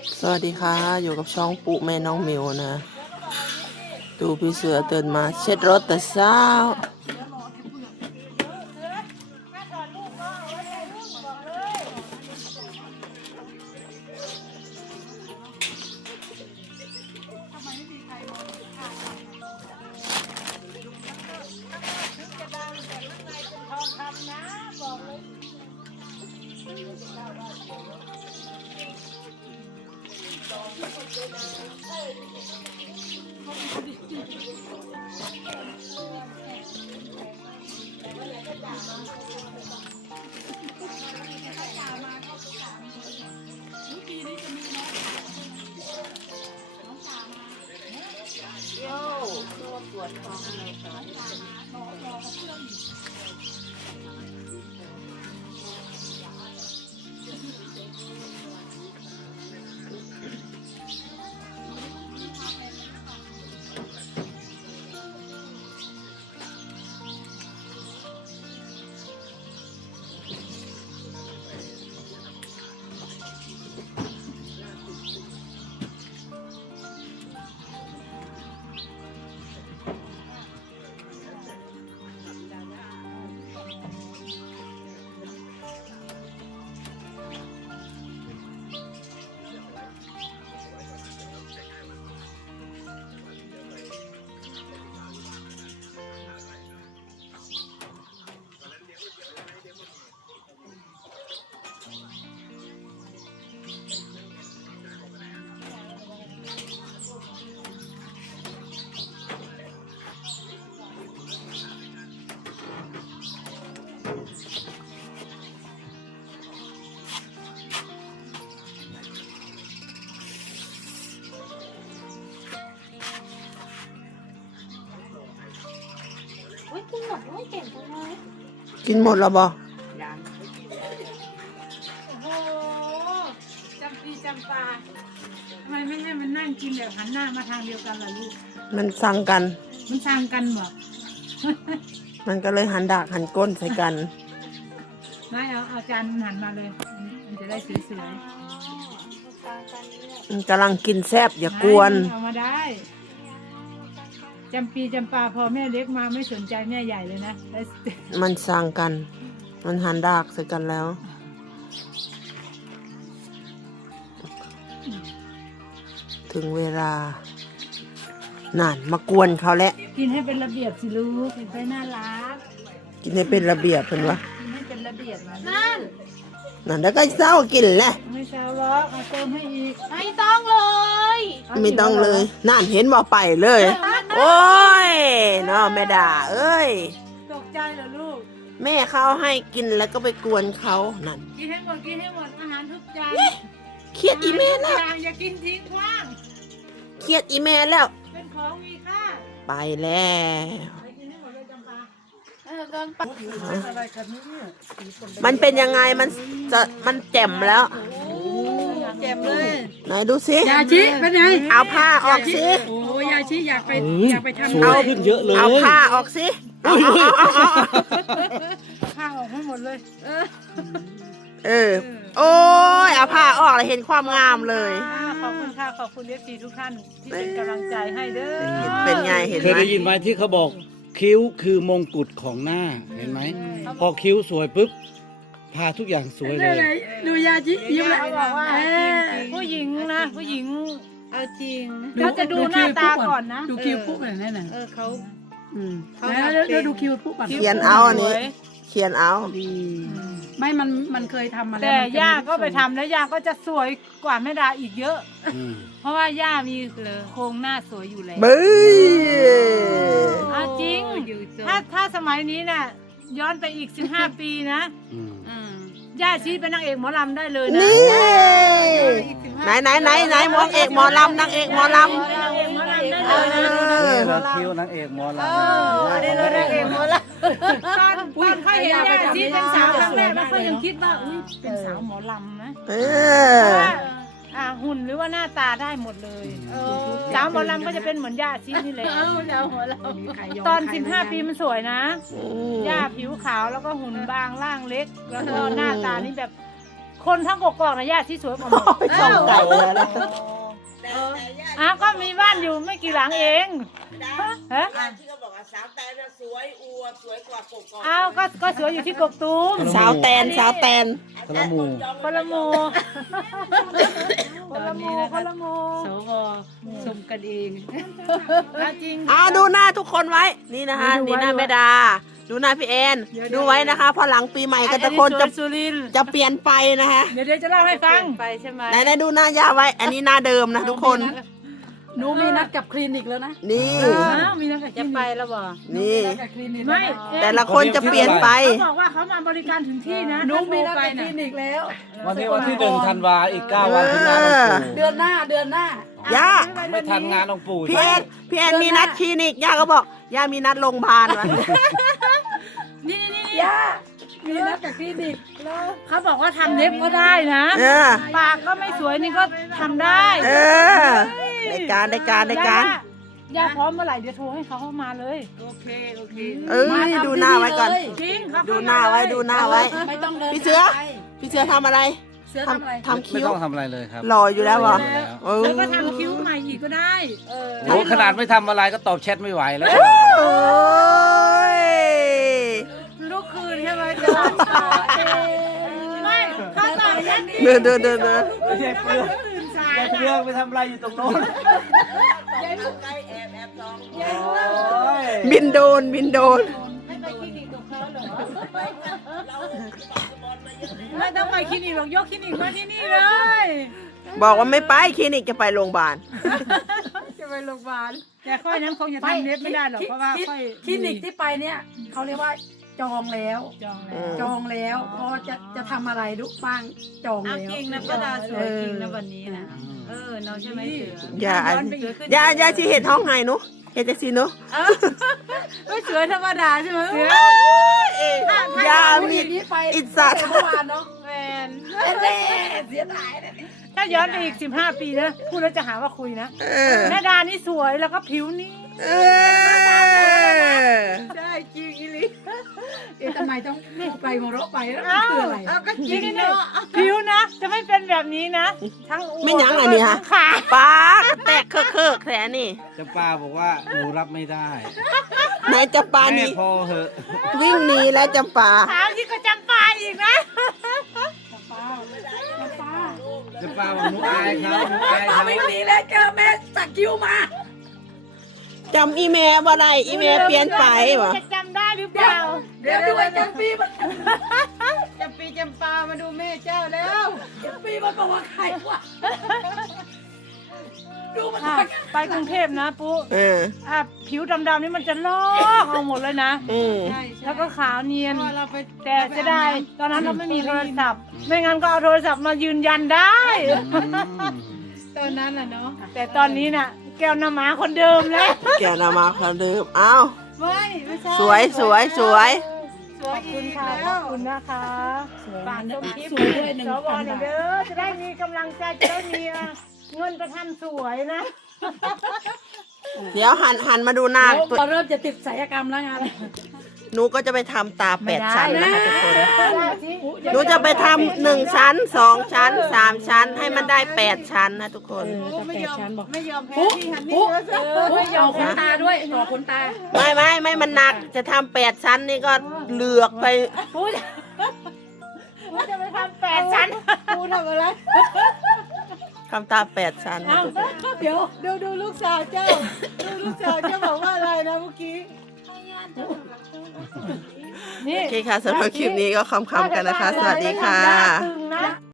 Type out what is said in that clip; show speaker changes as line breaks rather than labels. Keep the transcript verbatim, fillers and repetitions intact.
สวัสดีค่ะอยู่กับช่องปุ๊แม่น้องมิวนะดูพี่เสือตื่นมาเช็ดรถแต่เช้า
กินหมดไม่เก่งจังเลย
กินหมดแล้วบ่
โอ้โหจำปีจำปาทำไมไม่ให้มันนั่งกินแบบหันหน้ามาทางเดียวกันล่ะลูก
มันสั่งกัน
มันทางกันหรอ
มันก็เลยหันดากหันก้นใส่กัน
ไม่เอาเอาจานหันมาเลยมันจะได้สวย
มันกำลังกินแซบอย่า
ๆ
กวน
เอามาได้จำปีจำปาพอแม่เล็กมาไม่สนใจแม่ใหญ่เลยนะได้
มันสั่งกัน มันหันดากใส่กันแล้ว ถึงเวลานั่นมากวนเขาแล้ว
กินให้เป็นระเบียบสิลูกเห็นไปน่ารัก
กินให้เป็นระเบียบเป็นวะ
กินให้เป็นระเบียบนะนั่น
นั่นแล้วก็เศร้ากินแหละ
ไม่เช้าหรอกเอาเติมให้อีกไม่ต้องเลย
ไม่ต้องเลยนั่นเห็นบ่ไปเลย โอ้ยเนาะแม่ด่าเอ้ย
ตกใจเหรอลูก
แม่เขาให้กินแล้วก็ไปกวนเขานั่น
กินให้หมดกินให้หมดอาหารทุกจาน
เครียดอีแม่แล้ว
อาหารทุกอย่างอย่ากินทิ้งขว้าง
เครียดอีแม่แล้ว
เป็นของมีค่า
ไปแล้ว
ไปกินให้หมดเลยจำปา
อะไรกันเนี่ย
มันเป็นยังไงมันจะมันแจ่มแล้ว
แจ่มเลย
ไหนดูสิ
ยาชิเป็นไง
เอาผ้าออกสิ
โอ้ยาชิอยากไปอยากไปทำ
สวยขึ้นเยอะเลย
เอาผ้าออกสิเอาเอาเอาเอาเอา
ผ้าออกให้หมดเลย
เออโอ้ยเอาผ้าออกเลยเห็นความงามเลย
ขอบคุณค่ะขอบคุณเอฟซีทุกท่านที่เป็นกำลังใจให้เด้อ
เห็นเป็นไงเห็น
เคย
ไหม
ได้ยินไหมที่เขาบอกคิ้วคือมงกุฎของหน้าเห็นไหมพอคิ้วสวยปุ๊บพาทุกอย่างสวยเลย
ดูยาชิยิ้มเลยบอกว่าผู้หญิงนะผู้หญิงเอาจริงเขาจะดูหน้าตาก่อนนะ
ดูคิวปุ๊บเลยนั่นน่ะ
เออเขา
อืม
เขา
แล้ว
ทำ
แล้ว
เป็น
ดูคิวปุ๊บอ่ะ
เขียนเอาอันนี้ เขียนเอา
ดีไม่มันมันเคยทำมาแล้ว
แต่
มันจะ
ย่า
มี
ก็ไปทำแล้วย่าก็จะสวยกว่าแม่ดาอีกเยอะ
อืม
เพราะว่าย่ามีโครงหน้าสวยอยู่แล้ว
บึ้ย
อ้าวจริง ถ้าถ้าสมัยนี้น่ะย้อนไปอีกสิบห้าปีนะ
อืม
ย่าชีเป็นนางเอกหมอลำได้เลยนะ
นี่ไหนไหนไหนไหนหมอเอกหมอลำนางเอกหมอลำ
เป็นนางเอกหมอลำได้
เอ
เลยนะ
อ
นี่เราคิ้วนางเอกหมอลำ
อันนี้เรานางเอกหมอลำตอนตอนเขาเห็นย่าชีเป็นสาวครั้งแรกแล้วเขายังคิดว่าอุ้ยเป็นสาวหมอลำนะ
เอ
เพ
อ
ราะว่าอ่าหุ่นหรือว่าหน้าตาได้หมดเลยสาวหมอลำก็จะเป็นเหมือนย่าชีนี่แหละตอนสิบห้าปีมันสวยนะย่าผิวขาวแล้วก็หุ่นบางร่างเล็ก แล้วก็หน้าตานี่แบบคนทั้งกกอกนะย่าที่สวยกว่าหมด
ช่องไก่แล้วนะ
อ้าวก็มีบ้านอยู่ไม่กี่หลังเองฮะ
ที่เขาบอกว่าสาวแต่น่ะสวยอวบสวยกว่ากบก
อ้าวก็ก็สวยอยู่ที่กกตูม
สาวแตนสาวแตน
คนละหมู่
คนละโมคนละโมคนละโม
สวชมกันเอง
จริง
อ่าดูหน้าทุกคนไว้นี่นะคะนี่หน้าแม่ดา ดูหน้าพี่แอนดูไว้นะคะพอหลังปีใหม่กันตะคนจะ
สุรินทร์
จะเปลี่ยนไปนะคะ
เดี๋ยวเดี๋ยวจะเล่าให้ฟัง
ไปใช่ไหม
ไหนๆดูหน้าย่าไว้ อันนี้หน้าเดิมนะทุกคน
หนูมีนัดกับคลินิกแล้วนะ
นี่
อ้าวมีนัก
จะไปแล้วบ่
นี่
นัดกับคลินิก
ไม่
แต่ละคนจะเปลี่ยนไป
เขาบอกว่าเขามาบริการถึงที่นะ
หนู
ถ้าโท
มี
ร
นัด
ไป
กับค
นะ
ลินิกแล้ว
วันนี้วันที่หนึ่งธันวาอีกเก้าวันถึงงานหลวงปู่
เดือนหน้าเดือนหน้า
ย่า
ไม่ทันงานหลวงปู่
พี่แอนพี่แอนมีนัดคลินิกย่าก็บอกย่ามีนัดโรงพยาบาลวะ
นี่นี่นี่
ย่ามีนัดกับคลินิก
เขาบอกว่าทำเล็บก็ได้นะ
เออ
ปากก็ไม่สวยนี่ก็ทำได้
เออในการในการในการ
ย่าพร้อมเมื่อไหร่เดี๋ยวโทรให้เขาเข้ามาเลย
โอเคโอเค
เอ้ยดูหน้าไว้ก่อน
จริงเขา
ดูหน้าไว้ดูหน้าไว้
ไม่ต้องเดิน
พี่เสือ
ไป
พี่เสือทำอะไร
เสือทำอะไร
ทำ
ไม่
คิ้ว
ต้องทำอะไรเลยครับ
หล่ออยู่แล้วเหรอเออ
แล้วก็ทำคิ้วใหม่อีกก็ได้ เออ
โอ้ขนาดไม่ทำอะไรก็ตอบแชทไม่ไหวแล้ว
โอ้ย
ลูกคืนใช่ไหมจ๊ะไม่เขาตอบยันดี
เดินเดินเดินเดิน
ไม่ใช่เพื่อน
ตื่นสาย
เพื่อนไปทำอะไรอยู่ตรงโน้น
ใกล้แอบแอบซอง
บินโดนบินโดน
ไม่ไปคลินิกกับเขาเหรอ
เราตอกบอลมาเยอะเลย
ไม่ต้องไปคลินิกหรอกยกคลินิกมาที่นี่เลย
บอกว่าไม่ไปคลินิกจะไปโรงพยาบาล
จะไปโรงพยาบาลแต่ค่อยนั้นคงจะทำเล็บไม่ได้หรอกเพราะว่าค่อย
คลินิกที่ไปเนี่ยเขาเรียกว่าจองแล้ว
จอง
อื
แล้ว
ม
จองแล้วพอจะจะทำอะไรลูกบ้างจอง
เอา
แล้ว
จริงนะป้าดาสวยจริงนะวันนี้นะเออเนาะใช่ไหมเสือ
อย่า
ย้อนไปอีก
อย่าอย่าที่เห็นห้องไห้หนูเห็นจังสิหนู
ไม่สวยธรรมดาใช่ไหม
อย่า
คลิ
มี
นิกนี้ไป
อิสระ
เมื่อวานเนาะ
แฟน
แน่เสียดายเลย
ถ้าย้อนไปอีกสิบห้าปีนะพูดแล้วจะหาว่าคุยนะ
เออ
แม่ดานี่สวยแล้วก็ผิวนี่
เออ
ได้จริงอีลิ
เอ๊ะทำไมต้องไปหัวเราะไปแล้วมัน
เอ้า
คืออะไร
เอาก็จริง
นี่
เนาะ
ผิวนะ จะไม่เป็นแบบนี้นะ ทั้งอ้วน
ไม่ยั้งอะไรเนี่ยฮะ
ขา
ปากแตกเคอะเคอะแผลนี่
เจะป้าบอกว่าหนูรับไม่ได้
ไหนจำปา
แม่
นี่
พอเหอะ
วิ่งหนีแล้วจำปา
ขาวที่งก็จำปาอีกนะ
เจะป้าบอกหนูอายเขาหนูอาย
ป้า
เขา
ไม่หนีแล้วเจอแม่สักคิ้วมา
จำอีเมลบ่ได้อีเมลเปลี่ยนไปวะ
จะจำได้หรือเปล่า
เดี๋ยวด้วยจันปีมัน
จำปีจำปามาดูแม่เจ้าแล้ว
จันปีมันบอกว่าใครวะดูมัน
ค่ะไปกรุงเทพนะปุ๊
เออ
อ่ะผิวดำๆนี่มันจะลอกเอาหมดเลยนะ
อืม
ใช่
แล้วก็ขาวเนียน
พอเราไป
แต่จะได้ ตอนนั้นเราไม่มีโทรศัพท์ ไม่งั้นก็เอาโทรศัพท์มายืนยันได้
อืม
ตอนนั้นน่ะเนาะ
แต่ตอนนี้น่ะ แก้วน้ำหมาคนเดิมแล้ว
แกนามาคนเดิมอ้าว
ไม่ไม่ใช่
สวยสวยสวย
สวย
ขอบ
อี
คุณ
ก
ค่ะ
แล้
ขอ
ว
บคุณนะคะฝากชมคลิป
สวยด้วยหนึ่ง
สว
พัน
หน่อย
บาท
เด้อ จะได้มีกำลังใจ จะได้มีเงินไปทำสวยนะ
เดี๋ยวหันหันมาดูหน้า
เดี๋ยว
ตัว
เราเริ่มจะติดศัลยกรรมแล้วงาน
หนูก็จะไปทำตาแปดชั้นนะคะทุกคน
ได้สิ
หนูจะไปทำหนึ่งชั้นสองชั้นสามชั้น ให้มันได้แปดชั้นนะทุกคน
ปุ๊ไม่ยอมไม่ยอมแพ้
ปุ๊
ที่ฮันนี่
ปุ๊
แล้วสิ
ปุ๊เอาขนตาด้วยต่อขนตา
ไม่ไม่ไม่มันหนักจะทำแปดชั้นนี่ก็เหลือกไป
พูดพูดจะไปทำแปดชั้น
ปูทำอะไร
ทำตาแปดชั้นนะทุกคน
เดี๋ยวดูดูลูกสาวเจ้า ดูลูกสาวเจ้าบอกว่าอะไรนะเมื่อกี้
นี่
โอเคค่ะสำหรับคลิปนี้ก็คำๆกันนะคะ สวัสดีค่ะ
ตึงนะ